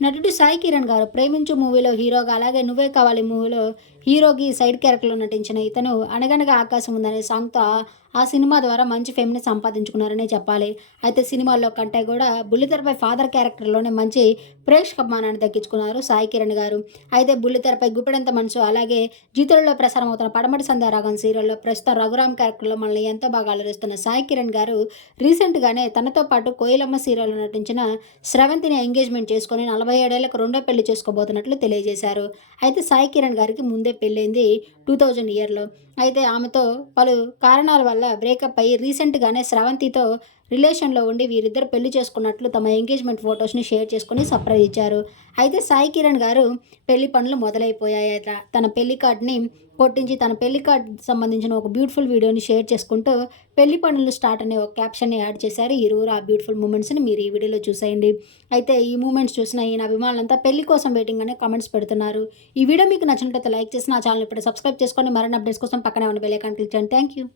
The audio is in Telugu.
నటుడు సాయి కిరణ్ గారు ప్రేమించు మూవీలో హీరోగా అలాగే నువ్వే కావాలి మూవీలో హీరోకి సైడ్ క్యారెక్టర్లో నటించిన ఇతను అనగనగా ఆకాశం ఉందనే సాంగ్తో ఆ- సినిమా ద్వారా మంచి ఫేమ్ని సంపాదించుకున్నారనే చెప్పాలి. అయితే సినిమాల్లో కంటే కూడా బుల్లితెరపై ఫాదర్ క్యారెక్టర్లోనే మంచి ప్రేక్షక అభిమానాన్ని దక్కించుకున్నారు సాయి కిరణ్ గారు. అయితే బుల్లితెరపై గుప్పెడంత మనసు అలాగే జీతులలో ప్రసారం అవుతున్న పడమటి సంధ్యారాగం సీరియల్లో ప్రస్తుతం రఘురామ్ క్యారెక్టర్లో మనల్ని ఎంతో బాగా అలరిస్తున్న సాయి కిరణ్ గారు రీసెంట్గానే తనతో పాటు కోయిలమ్మ సీరియల్లో నటించిన స్రవంతిని ఎంగేజ్మెంట్ చేసుకొని నలభై ఏడేళ్ళకు రెండో పెళ్ళి చేసుకోబోతున్నట్లు తెలియజేశారు. అయితే సాయి కిరణ్ గారికి ముందే పెళ్ళైంది టూ థౌజండ్ ఇయర్లో అయితే ఆమెతో పలు కారణాల వల్ల బ్రేకప్ అయ్యి రీసెంట్గానే స్రవంతితో రిలేషన్లో ఉండి వీరిద్దరు పెళ్ళి చేసుకున్నట్లు తమ ఎంగేజ్మెంట్ ఫొటోస్ని షేర్ చేసుకుని సర్ప్రైజ్ ఇచ్చారు. అయితే సాయి కిరణ్ గారు పెళ్ళి పనులు మొదలైపోయాయట. తన పెళ్ళి కార్డ్ని కొట్టించి తన పెళ్ళి కార్డ్ సంబంధించిన ఒక బ్యూటిఫుల్ వీడియోని షేర్ చేసుకుంటూ పెళ్ళి పనులు స్టార్ట్ అనే ఒక క్యాప్షన్ని యాడ్ చేశారు. ఇరువురు ఆ బ్యూటిఫుల్ మూమెంట్స్ని మీరు ఈ వీడియోలో చూసేయండి. అయితే ఈ మూమెంట్స్ చూసిన ఈయన అభిమానులంతా పెళ్ళి కోసం వెయిటింగ్ అనే కామెంట్స్ పెడుతున్నారు. ఈ వీడియో మీకు నచ్చినట్లయితే లైక్ చేసి నా ఛానల్ ఇప్పుడు సబ్స్క్రైబ్ చేసుకొని మరిన్ని అప్డేట్స్ కోసం పక్కనే ఉన్న బెల్ ఐకాన్ క్లిక్ చేయండి. Thank you